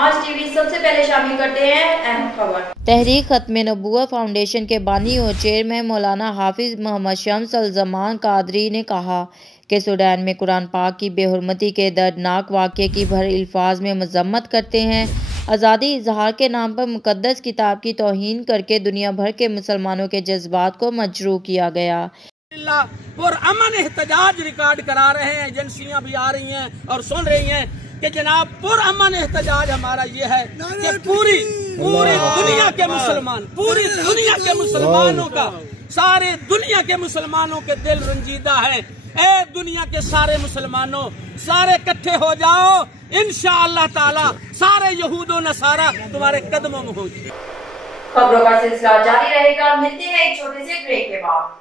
समाज टीवी सबसे पहले शामिल करते हैं अहम खबर। तहरीक खत्म नबूवत फाउंडेशन के बानी और चेयरमैन मौलाना हाफिज मोहम्मद शम्स अल ज़मान कादरी ने कहा कि सूडान में कुरान पाक की बेहुरमती के दर्दनाक वाक़े की भर अल्फाज में मजम्मत करते हैं। आज़ादी इजहार के नाम पर मुकद्दस किताब की तौहीन करके दुनिया भर के मुसलमानों के जज्बात को मजरूह किया गया। और अमन एहतजाज रिकॉर्ड करा रहे हैं, एजेंसियां भी आ रही हैं और सुन रही हैं कि जनाब पुरअमन एहतजाज हमारा ये है कि पूरी दुनिया के मुसलमान, पूरी दुनिया के मुसलमानों का, सारे दुनिया के मुसलमानों के दिल रंजीदा है। ए दुनिया के सारे मुसलमानों, सारे इकट्ठे हो जाओ, इंशाअल्लाह ताला सारे यहूद व नसारा तुम्हारे कदमों में हो जाए। खबरों का सिलसिला जारी रहेगा। मिलते हैं एक छोटे से ब्रेक के बाद।